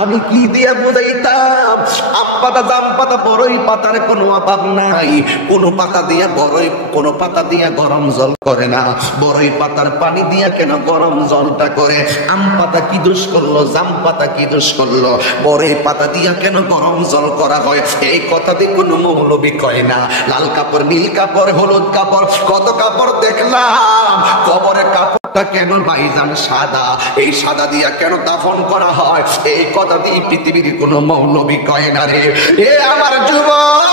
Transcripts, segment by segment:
আমি কি দিয়া বুঝাইতাম? আম পাতা, জাম পাতা, বড়ই পাতার কোনো অভাব নাই। কোন পাতা দিয়া বড়ই, কোন পাতা দিয়া গরম জল করে না। বড়ই পাতার পানি দিয়া কেন গরম জলটা করে? আম পাতা কি দোষ করলো? জাম পাতা কি দোষ করলো? বড়ই পাতা দিয়া কেন গরম জল করা হয়? এই কথা দিয়ে কোনো মৌলবি কয় না। লাল কাপড়, নীল কাপড়, হলুদ কাপড়, কত কাপড় দেখলাম। কবরের কাপড়টা কেন ভাইজান সাদা? এই সাদা দিয়া কেন দাফন করা হয়? এই কথা দিয়ে পৃথিবীর কোনো মৌলবি কয় না রে। এ আমার যুবক,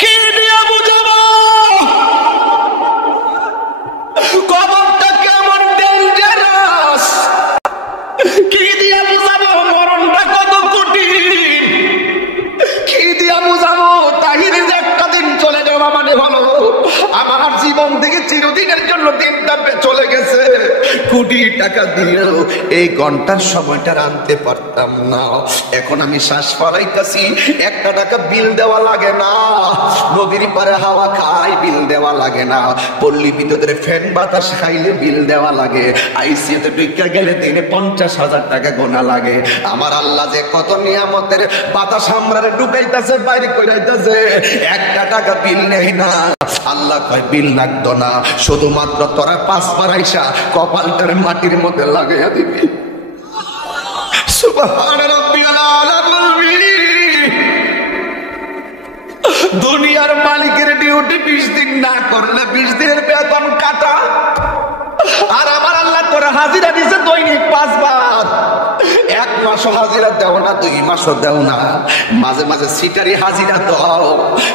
কি দিয়া বুঝাবো কবরটা কেমন ডেঞ্জারাস? কি দিয়া বুঝাবো মরণটা কত কঠিন? কি দিয়া বুঝাবো তাহিরে যে একটা দিন চলে যাওয়া মানে ভালো, আমার জীবন থেকে চিরদিনের জন্য দিনটা চলে গেছে। কোটি টাকা দিয়েও এই ঘন্টার সময়টা আনতে পারতাম না। এখন আমি শ্বাস ফলাইতেছি, একটা টাকা বিল দেওয়া লাগে না। নদীর পারে হাওয়া খাই, বিল দেওয়া লাগে না। পল্লী বিদ্যুতের ফ্যান বাতাস খাইলে বিল দেওয়া লাগে। আইসিইউতে ঢুকে গেলে দিনে 50,000 টাকা গোনা লাগে। আমার আল্লাহ যে কত নিয়ামতের বাতাস আমরারে ঢুকাইতেছে, বাইরে কইরাইতেছে, একটা টাকা বিল নেই না। আল্লাহ কয় বিল লাগতো না, শুধুমাত্র তোরা 5 বার আইসা কপালটার মাটির মধ্যে লাগাইয়া দিবি। সুবহান রাব্বিয়াল আলা বলবি। দুনিয়ার মালিকের ডিউটি 20 দিন না করলে 20 দিনের বেতন কাটা। আর আমার আল্লাহ করে হাজিরা দিছে দৈনিক 5 বার। 1 মাসও হাজিরা দেও না, 2 মাসও দেও না, মাঝে মাঝে সিটারি হাজিরা দাও।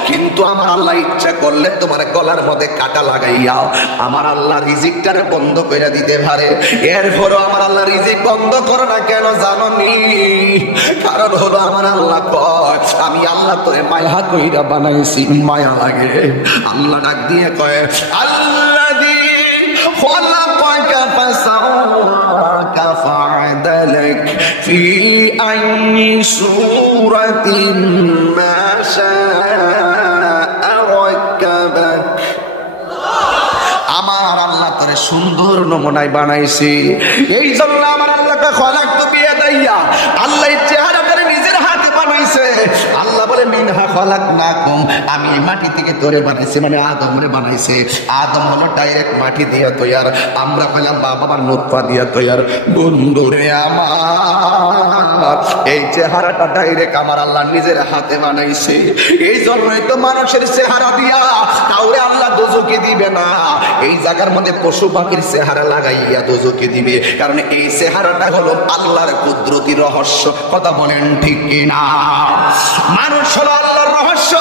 কিন্তু আমার আল্লাহ ইচ্ছা করলে তোমার গলার মধ্যে কাটা লাগাইয়া আমার আল্লাহ রিজিকটারে বন্ধ করে দিতে পারে। এরপরও আমার আল্লাহ রিজিক বন্ধ করো না কেন জানো নি? কারণ হলো আমার আল্লাহ কয় আমি আল্লাহ তোরে মায়া কইরা বানাইছি, মায়া লাগে। আল্লাহ ডাক দিয়ে কয় আল্লাযী খলাকাকা ফাসাওয়াকা ফাআদালাক ফি আইয়ি সূরাতিন মা শাআ রাক্কাবাক। আমার আল্লাহ তোরে সুন্দর নমুনায় বানাইছি। এই জন্য আমার আল্লাহকে খলাকতু বিয়াদাইয়া, আল্লাহ চেহারা করে নিজের হাতে বানাইছে। আল্লাহ বলে মিনহা খলাকনাকুম, আমি মাটি থেকে তোরে বানাইছি, মানে আদমরে বানাইছে। আদম হলো ডাইরেক্ট মাটি দিয়া তৈয়ার, আমরা পেলাম বাবার নুতফা দিয়া তৈয়ার। বন্ধুরে আমার এই চেহারাটা ডাইরেক্ট আমার আল্লাহ নিজের হাতে বানাইছে। এই জন্যই তো মানুষের চেহারা দিয়া কাউরে আল্লাহ দোজকে দিবে না। এই জায়গার মধ্যে পশু পাখির চেহারা লাগাইয়া দোজকে দিবে, কারণ এই চেহারাটা হলো আল্লাহর কুদরতি রহস্য। কথা বলেন ঠিক কিনা? মানুষ হলো আল্লাহর রহস্য।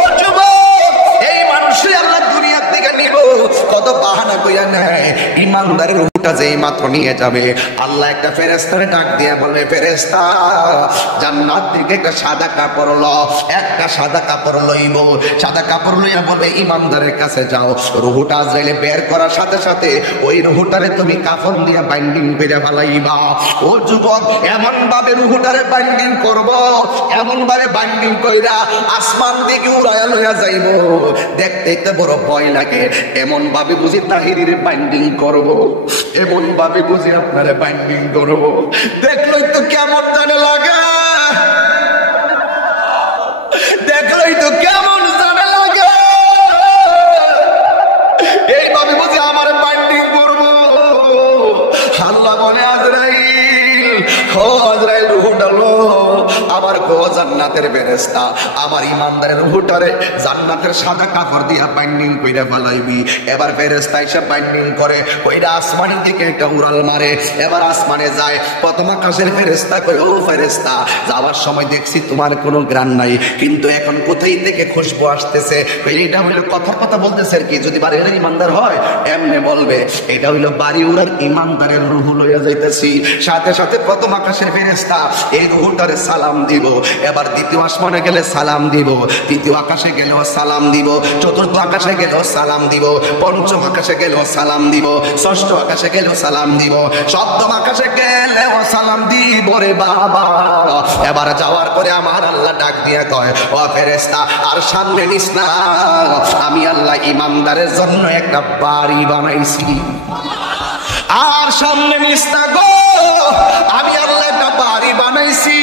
ও যুবক, এই মানুষই আল্লাহ দুনিয়া থেকে নিব। কত বাহানা কইয়া নেয়। ইমানদারের রূহটা যেই মাত্র নিয়ে যাবে, আল্লাহ একটা ফেরেশতারে ডাক দিয়ে বলবে, ফেরেশতা জান্নাত থেকে একটা সাদা কাপড় ল। একটা সাদা কাপড় লইব, সাদা কাপড় লইয়া বলবে ইমানদারের কাছে যাও। রুহুটা আজরাইলে বের করার সাথে সাথে ওই রুহুটারে তুমি কাফন দিয়া বাইন্ডিং করে ফেলাইবা। ও যুবক, এমন ভাবে রুহুটারে বাইন্ডিং করব, এমন ভাবে বাইন্ডিং কইরা আসমান দিকে উড়াইয়া লইয়া যাইব, দেখতে তো বড় ভয় লাগে। এমন ভাবে বুঝি তাহিরির বাইন্ডিং করব, এমন ভাবে বুঝি আপনারে বাইন্ডিং করব, দেখলই তো কেমন জানে লাগে, দেখলই তো কেমন জানে লাগে। এইভাবে বুঝি আমার বাইন্ডিং করব। আল্লাহ বলে আজরাইল, ও আজরাইল রূহটা লো। আমার গো জান্নাতের ফেরেশতা আমার ইমানদারের রূহটারে জান্নাতের সাদা কাপড় দিয়া বাইন্ডিং কইরা ফেলাইবি। এবার ফেরেশতা এসে বাইন্ডিং করে ওইটা আসমানি দিকে একটা উড়াল মারে। এবার আসমানে যায়, প্রথম আকাশের ফেরেশতা কয়, ও ফেরেশতা যাওয়ার সময় দেখছি তোমার কোনো গ্রাণ নাই, কিন্তু এখন কোথায় থেকে খুশবু আসতেছে। এটা হইলো কথা কথা বলতেছে আর কি, যদি বাড়ির ইমানদার হয় এমনি বলবে। এটা হইলো বাড়ি উড়ার ইমানদারের রূহ লইয়া যাইতেছি। সাথে সাথে প্রথম আকাশের ফেরেশতা এই রূহটারে সালাম দিব। এবার দ্বিতীয় আসমানে গেলে সালাম দিব, তৃতীয় আকাশে গেলেও সালাম দিব, চতুর্থ আকাশে গেলেও সালাম দিব, পঞ্চম আকাশে গেলেও সালাম দিব, ষষ্ঠ আকাশে গেলেও সালাম দিব, সপ্তম আকাশে গেলেও সালাম দিব রে বাবা। এবার যাওয়ার পরে আমার আল্লাহ ডাক দিয়ে কয়, ও ফেরেশতা আর সামনে নিস না, আমি আল্লাহ ইমানদারের জন্য একটা বাড়ি বানাইছি। আর সামনে নিস না গো, আমি আল্লাহ একটা বাড়ি বানাইছি।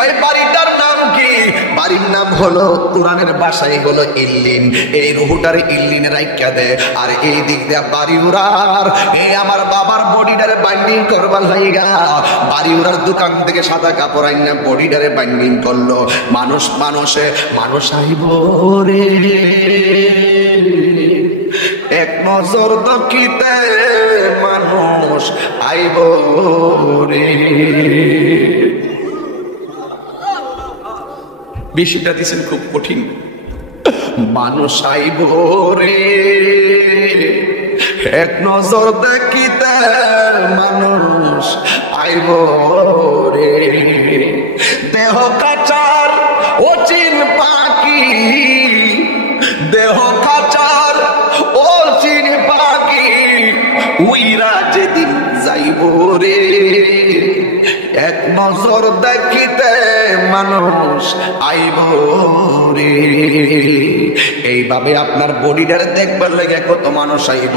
ওই বাড়িটার নাম কি? বাড়ির নাম হলো, কোরআনের ভাষায় হলো ইল্লিন। এই রুহুটারে ইল্লিনে রাইখা দে, আর এই দিক দিয়ে বাড়ি উড়ার এই আমার বাবার বডিটারে বাইন্ডিং করবার লাইগা বাড়ি উড়ার দোকান থেকে সাদা কাপড় আইনা বডিটারে বাইন্ডিং করলো। মানুষ আইব রে, এক নজর দেখিতে মানুষ আইব রে। বিষয়টা দিচ্ছেন খুব কঠিন। মানুষ আইব রে, এক নজর দেখিতে মানুষ আইব রে। দেহ কাচার অচিন পাখি, দেহ কাচার অচিন পাখি, উইরা যেদিন যাইব রে, এক নজর দেখিতে মানুষ আইব রে। এইভাবে আপনার বডিটারে দেখবার লাগে কত মানুষ আইব,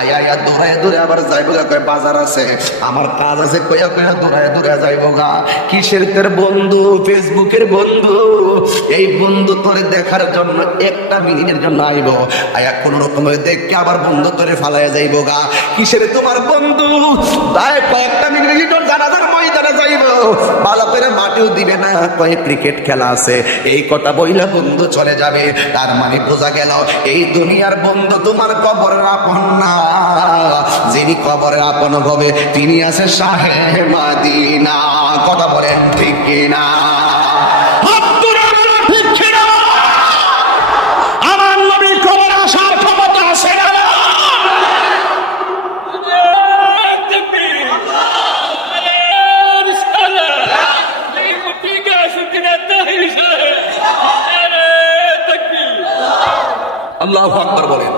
আয়া দৌড়ায় দৌড়ে আবার যাইব গা, কয় বাজার আছে, আমার কাজ আছে, কয়া দৌড়ায় দৌড়ে যাইব গা। কিসের তোর বন্ধু? ফেসবুকের বন্ধু। এই বন্ধু তোরে দেখার জন্য একটা মিনিটের জন্য আইব, আয়া কোন রকম দেখে আবার বন্ধু তোরে ফালাইয়া যাইব গা। কিসের তোমার বন্ধু? তাই কয়েকটা মিনিট জানাজার ময়দানে যাইব, ভালো করে মাটিও দিবে না, কয়েক ক্রিকেট খেলা আছে, এই কথা বইলা বন্ধু চলে যাবে। তার মানে বোঝা গেল এই দুনিয়ার বন্ধু তোমার কবরের আপন না, যিনি কবরের আপন হবে তিনি আছে শাহে মদিনা। কথা বলেন ঠিক কিনা? আমার নবী কবর আসার ক্ষমতা আছে না? আল্লাহু আকবার বলেন।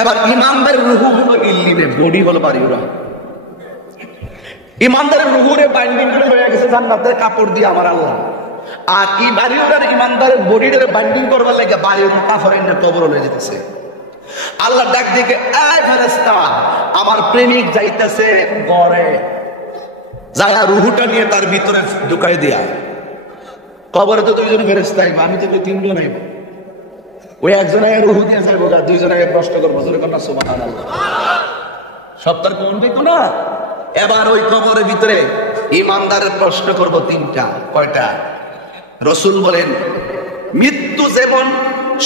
এবার ইমানদারের রূহ হলো ইল্লিনে, বডি হলো বাড়িওরা। ইমানদারের রূহরে বাইন্ডিং করে হয়ে গেছে জান্নাতের কাপড় দিয়ে আমার আল্লাহ। আর কি বাড়িওরার ইমানদারের বডিটারে বাইন্ডিং করবার লাগে বাড়িওর কাফরের কবর হয়ে যেতেছে। আল্লাহ ডাক দিকে, এই ফেরেশতা আমার প্রেমিক যাইতেছে ঘরে, যায়া রূহটা নিয়ে তার ভিতরে ঢুকাই দিয়া। কবরে তো দুইজন ফেরেশতা আইব, আমি তো তিনজন আইব। ওই একজন রুহু দিয়ে যাইব, দুইজন প্রশ্ন করবো, সুবহানাল্লাহ। সপ্তাহ কোন দিতো না। এবার ওই কবরের ভিতরে ইমানদারের প্রশ্ন করব তিনটা। কয়টা? রাসূল বলেন, মৃত্যু যেমন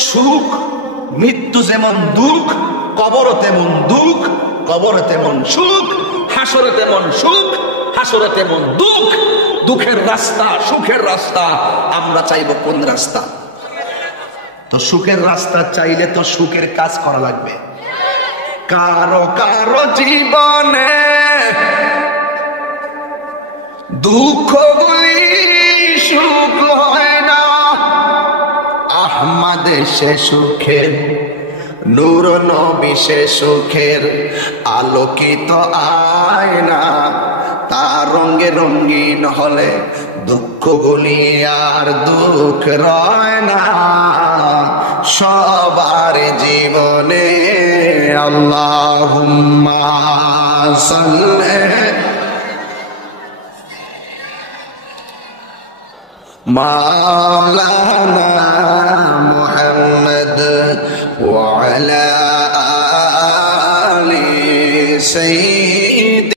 সুখ, মৃত্যু যেমন দুঃখ, কবর তেমন দুঃখ, কবর তেমন সুখ, হাসরে তেমন সুখ, হাসরে তেমন দুঃখ। দুঃখের রাস্তা, সুখের রাস্তা, আমরা চাইব কোন রাস্তা? তো সুখের রাস্তা চাইলে তো সুখের কাজ করা লাগবে। কারো কারো জীবনে দুঃখ গুলি সুখ হয় না, আহমদ সে সুখের, নূর নবী সে সুখের আলোকিত আয়না। তার রঙে রঙিন হলে দুঃখগুলি আর দুঃখ রয় না সবার জীবনে। আল্লাহুম্মা সাল্লি মাওলানা মুহাম্মদ ওয়া আলা আলি সাইয়্যিদ।